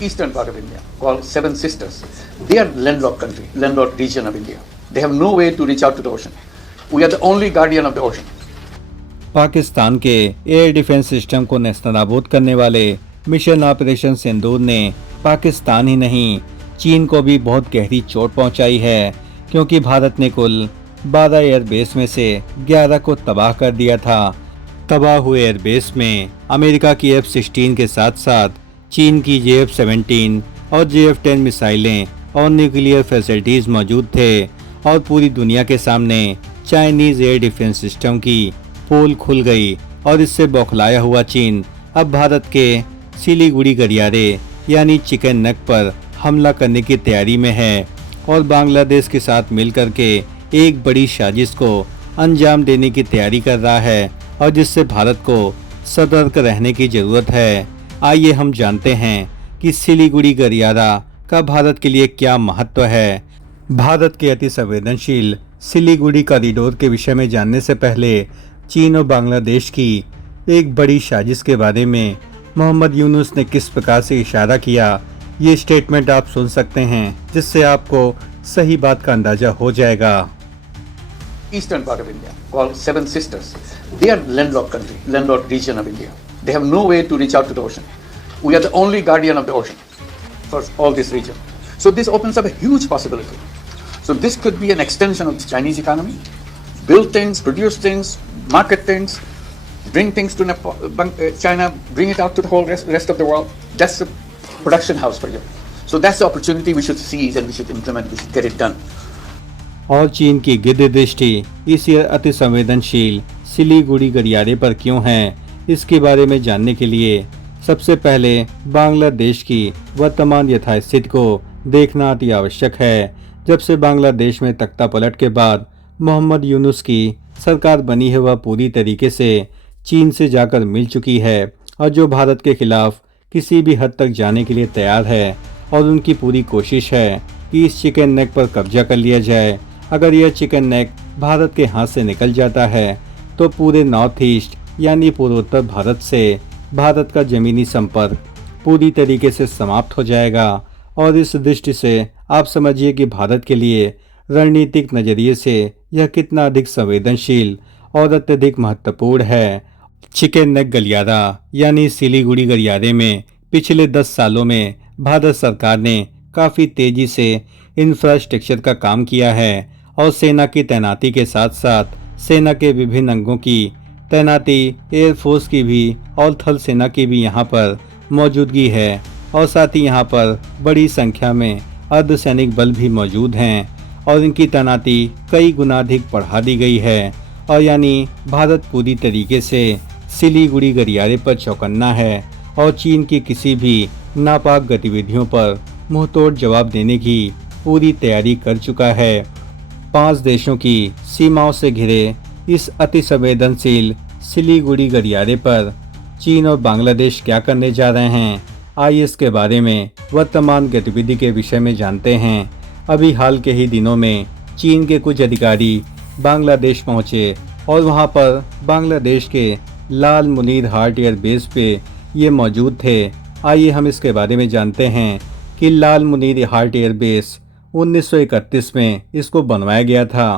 eastern part of India, called Seven Sisters. They are landlocked country, landlocked region of India. They have no way to reach out to the ocean. We are the only guardian of the ocean. Pakistan के air defence system को नेस्तनाबूद करने वाले mission operation सिंदूर ने पाकिस्तान ही नहीं चीन को भी बहुत गहरी चोट पहुंचाई है, क्योंकि भारत ने कुल 12 एयरबेस में से 11 को तबाह कर दिया था। तबाह हुए एयरबेस में अमेरिका की F-16 के साथ साथ चीन की JF-17 और JF-10 मिसाइलें और न्यूक्लियर फैसिलिटीज मौजूद थे और पूरी दुनिया के सामने चाइनीज एयर डिफेंस सिस्टम की पोल खुल गई और इससे बौखलाया हुआ चीन अब भारत के सिलीगुड़ी गलियारे यानी चिकन नेक पर हमला करने की तैयारी में है और बांग्लादेश के साथ मिलकर के एक बड़ी साजिश को अंजाम देने की तैयारी कर रहा है और जिससे भारत को सतर्क रहने की जरूरत है। आइए हम जानते हैं कि सिलीगुड़ी गलियारा का भारत के लिए क्या महत्व है। भारत के अति संवेदनशील सिलीगुड़ी कॉरिडोर के विषय में जानने से पहले चीन और बांग्लादेश की एक बड़ी साजिश के बारे में मोहम्मद यूनुस ने किस प्रकार से इशारा किया, ये स्टेटमेंट आप सुन सकते हैं, जिससे आपको सही बात का अंदाजा हो जाएगा। Eastern part of India, called Seven Sisters. They are landlocked country, landlocked region of India. They have no way to reach out to the ocean. We are the only guardian of the ocean for all this region. So this opens up a huge possibility. So this could be an extension of the Chinese economy. Build things, produce things, market things, bring things to China, bring it out to the whole rest of the world. That's the production house for you. So that's the opportunity we should seize and we should implement, we should get it done. और चीन की गिद्ध दृष्टि इस अति संवेदनशील सिलीगुड़ी गलियारे पर क्यों है, इसके बारे में जानने के लिए सबसे पहले बांग्लादेश की वर्तमान यथास्थिति को देखना अति आवश्यक है। जब से बांग्लादेश में तख्ता पलट के बाद मोहम्मद यूनुस की सरकार बनी है, वह पूरी तरीके से चीन से जाकर मिल चुकी है और जो भारत के खिलाफ किसी भी हद तक जाने के लिए तैयार है और उनकी पूरी कोशिश है कि इस चिकन नेक पर कब्जा कर लिया जाए। अगर यह चिकन नेक भारत के हाथ से निकल जाता है तो पूरे नॉर्थ ईस्ट यानी पूर्वोत्तर भारत से भारत का जमीनी संपर्क पूरी तरीके से समाप्त हो जाएगा और इस दृष्टि से आप समझिए कि भारत के लिए रणनीतिक नज़रिए से यह कितना अधिक संवेदनशील और अत्यधिक महत्वपूर्ण है। चिकन नेक गलियारा यानी सिलीगुड़ी गलियारे में पिछले 10 सालों में भारत सरकार ने काफ़ी तेज़ी से इंफ्रास्ट्रक्चर का काम किया है और सेना की तैनाती के साथ साथ सेना के विभिन्न अंगों की तैनाती, एयरफोर्स की भी और थल सेना की भी यहाँ पर मौजूदगी है और साथ ही यहाँ पर बड़ी संख्या में अर्धसैनिक बल भी मौजूद हैं और इनकी तैनाती कई गुना अधिक बढ़ा दी गई है और यानी भारत पूरी तरीके से सिलीगुड़ी गलियारे पर चौकन्ना है और चीन की किसी भी नापाक गतिविधियों पर मुंहतोड़ जवाब देने की पूरी तैयारी कर चुका है। 5 देशों की सीमाओं से घिरे इस अति संवेदनशील सिलीगुड़ी गलियारे पर चीन और बांग्लादेश क्या करने जा रहे हैं, आइए इसके बारे में वर्तमान गतिविधि के विषय में जानते हैं। अभी हाल के ही दिनों में चीन के कुछ अधिकारी बांग्लादेश पहुंचे और वहां पर बांग्लादेश के लाल मुनीर हार्ट एयरबेस पे ये मौजूद थे। आइए हम इसके बारे में जानते हैं कि लाल मुनीर हार्ट एयरबेस 1931 में इसको बनवाया गया था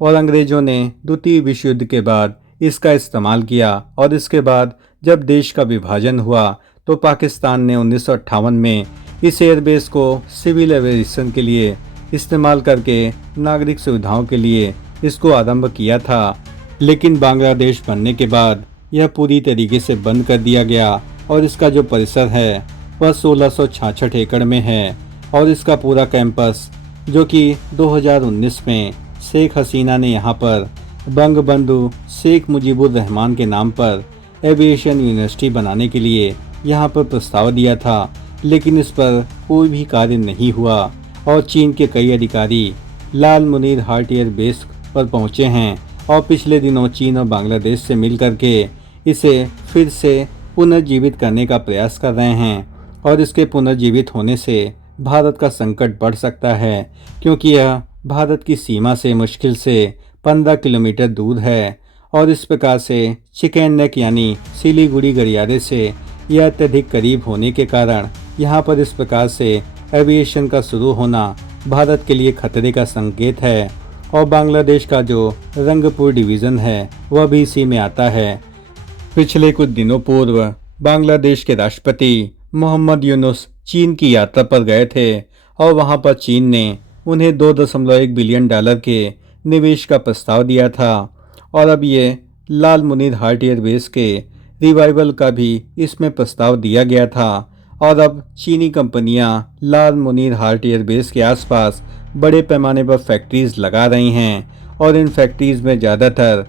और अंग्रेज़ों ने द्वितीय विश्व युद्ध के बाद इसका इस्तेमाल किया और इसके बाद जब देश का विभाजन हुआ तो पाकिस्तान ने 1958 में इस एयरबेस को सिविल एविएशन के लिए इस्तेमाल करके नागरिक सुविधाओं के लिए इसको आरंभ किया था, लेकिन बांग्लादेश बनने के बाद यह पूरी तरीके से बंद कर दिया गया और इसका जो परिसर है वह 1666 एकड़ में है और इसका पूरा कैंपस जो कि 2019 में शेख हसीना ने यहाँ पर बंगबंधु शेख मुजीबुर रहमान के नाम पर एविएशन यूनिवर्सिटी बनाने के लिए यहाँ पर प्रस्ताव दिया था, लेकिन इस पर कोई भी कार्य नहीं हुआ और चीन के कई अधिकारी लाल मुनीर हार्ट एयरबेस पर पहुँचे हैं और पिछले दिनों चीन और बांग्लादेश से मिल करके इसे फिर से पुनर्जीवित करने का प्रयास कर रहे हैं और इसके पुनर्जीवित होने से भारत का संकट बढ़ सकता है, क्योंकि यह भारत की सीमा से मुश्किल से 15 किलोमीटर दूर है और इस प्रकार से चिकन नेक यानी सिलीगुड़ी गलियारे से यह अत्यधिक करीब होने के कारण यहाँ पर इस प्रकार से एविएशन का शुरू होना भारत के लिए खतरे का संकेत है और बांग्लादेश का जो रंगपुर डिवीज़न है वह भी इसी में आता है। पिछले कुछ दिनों पूर्व बांग्लादेश के राष्ट्रपति मोहम्मद यूनुस चीन की यात्रा पर गए थे और वहां पर चीन ने उन्हें $2.1 बिलियन के निवेश का प्रस्ताव दिया था और अब ये लाल मुनीर हार्ट एयरबेस के रिवाइवल का भी इसमें प्रस्ताव दिया गया था और अब चीनी कंपनियां लाल मुनीर हार्ट एयरबेस के आसपास बड़े पैमाने पर फैक्ट्रीज लगा रही हैं और इन फैक्ट्रीज में ज़्यादातर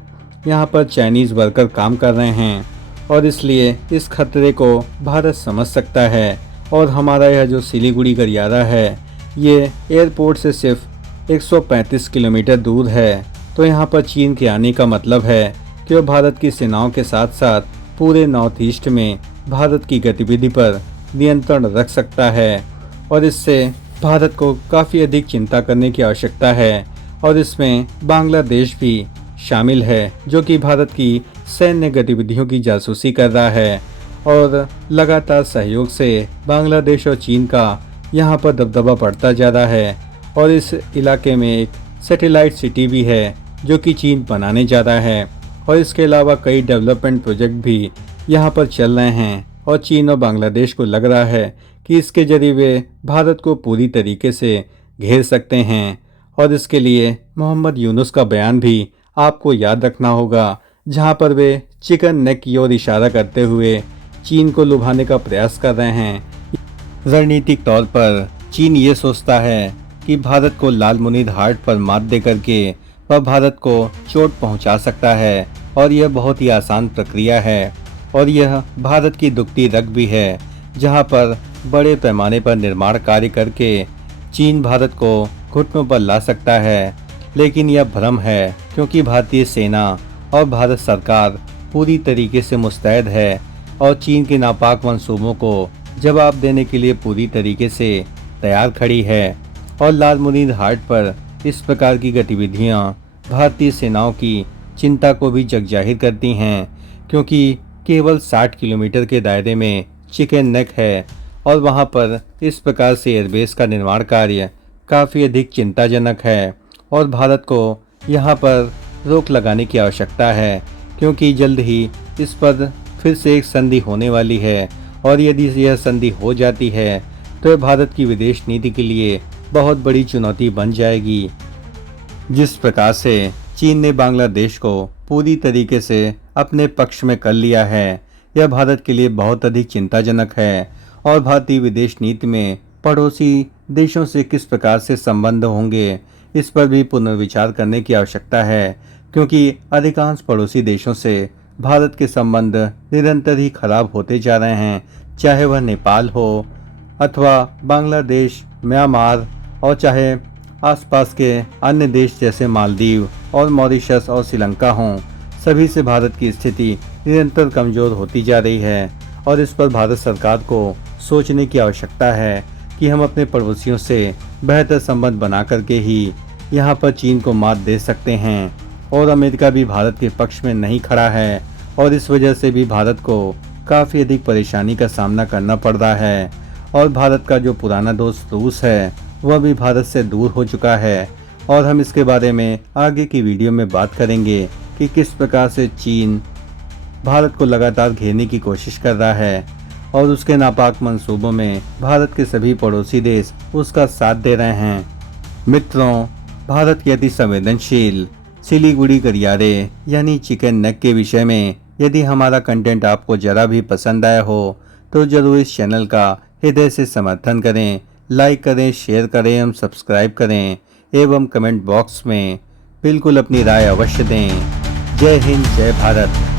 यहाँ पर चाइनीज़ वर्कर काम कर रहे हैं और इसलिए इस खतरे को भारत समझ सकता है और हमारा यह जो सिलीगुड़ी गलियारा है ये एयरपोर्ट से सिर्फ 135 किलोमीटर दूर है। तो यहाँ पर चीन के आने का मतलब है कि वह भारत की सेनाओं के साथ साथ पूरे नॉर्थ ईस्ट में भारत की गतिविधि पर नियंत्रण रख सकता है और इससे भारत को काफ़ी अधिक चिंता करने की आवश्यकता है और इसमें बांग्लादेश भी शामिल है जो कि भारत की सैन्य गतिविधियों की जासूसी कर रहा है और लगातार सहयोग से बांग्लादेश और चीन का यहाँ पर दबदबा बढ़ता जा रहा है और इस इलाके में एक सैटेलाइट सिटी भी है जो कि चीन बनाने जा रहा है और इसके अलावा कई डेवलपमेंट प्रोजेक्ट भी यहाँ पर चल रहे हैं और चीन और बांग्लादेश को लग रहा है कि इसके जरिए वे भारत को पूरी तरीके से घेर सकते हैं और इसके लिए मोहम्मद यूनुस का बयान भी आपको याद रखना होगा जहाँ पर वे चिकन नेक की ओर इशारा करते हुए चीन को लुभाने का प्रयास कर रहे हैं। रणनीतिक तौर पर चीन ये सोचता है कि भारत को लाल मुनीर हार्ट पर मात दे करके वह भारत को चोट पहुंचा सकता है और यह बहुत ही आसान प्रक्रिया है और यह भारत की दुखती रग भी है जहां पर बड़े पैमाने पर निर्माण कार्य करके चीन भारत को घुटनों पर ला सकता है। लेकिन यह भ्रम है क्योंकि भारतीय सेना और भारत सरकार पूरी तरीके से मुस्तैद है और चीन के नापाक मंसूबों को जवाब देने के लिए पूरी तरीके से तैयार खड़ी है और लाल मुनीर हार्ट पर इस प्रकार की गतिविधियां भारतीय सेनाओं की चिंता को भी जगजाहिर करती हैं क्योंकि केवल 60 किलोमीटर के दायरे में चिकन नेक है और वहां पर इस प्रकार से एयरबेस का निर्माण कार्य काफ़ी अधिक चिंताजनक है और भारत को यहां पर रोक लगाने की आवश्यकता है क्योंकि जल्द ही इस पर फिर से एक संधि होने वाली है और यदि यह संधि हो जाती है तो भारत की विदेश नीति के लिए बहुत बड़ी चुनौती बन जाएगी। जिस प्रकार से चीन ने बांग्लादेश को पूरी तरीके से अपने पक्ष में कर लिया है यह भारत के लिए बहुत अधिक चिंताजनक है और भारतीय विदेश नीति में पड़ोसी देशों से किस प्रकार से संबंध होंगे इस पर भी पुनर्विचार करने की आवश्यकता है क्योंकि अधिकांश पड़ोसी देशों से भारत के संबंध निरंतर ही खराब होते जा रहे हैं, चाहे वह नेपाल हो अथवा बांग्लादेश, म्यांमार और चाहे आसपास के अन्य देश जैसे मालदीव और मॉरिशस और श्रीलंका हों। सभी से भारत की स्थिति निरंतर कमज़ोर होती जा रही है और इस पर भारत सरकार को सोचने की आवश्यकता है कि हम अपने पड़ोसियों से बेहतर संबंध बना करके ही यहाँ पर चीन को मात दे सकते हैं और अमेरिका भी भारत के पक्ष में नहीं खड़ा है और इस वजह से भी भारत को काफ़ी अधिक परेशानी का सामना करना पड़ रहा है और भारत का जो पुराना दोस्त रूस है वह भी भारत से दूर हो चुका है और हम इसके बारे में आगे की वीडियो में बात करेंगे कि किस प्रकार से चीन भारत को लगातार घेरने की कोशिश कर रहा है और उसके नापाक मंसूबों में भारत के सभी पड़ोसी देश उसका साथ दे रहे हैं। मित्रों, भारत के अति संवेदनशील सिलीगुड़ी गलियारे यानी चिकन नेक के विषय में यदि हमारा कंटेंट आपको जरा भी पसंद आया हो तो जरूर इस चैनल का हृदय से समर्थन करें, लाइक करें, शेयर करें एवं सब्सक्राइब करें एवं कमेंट बॉक्स में बिल्कुल अपनी राय अवश्य दें। जय हिंद, जय भारत।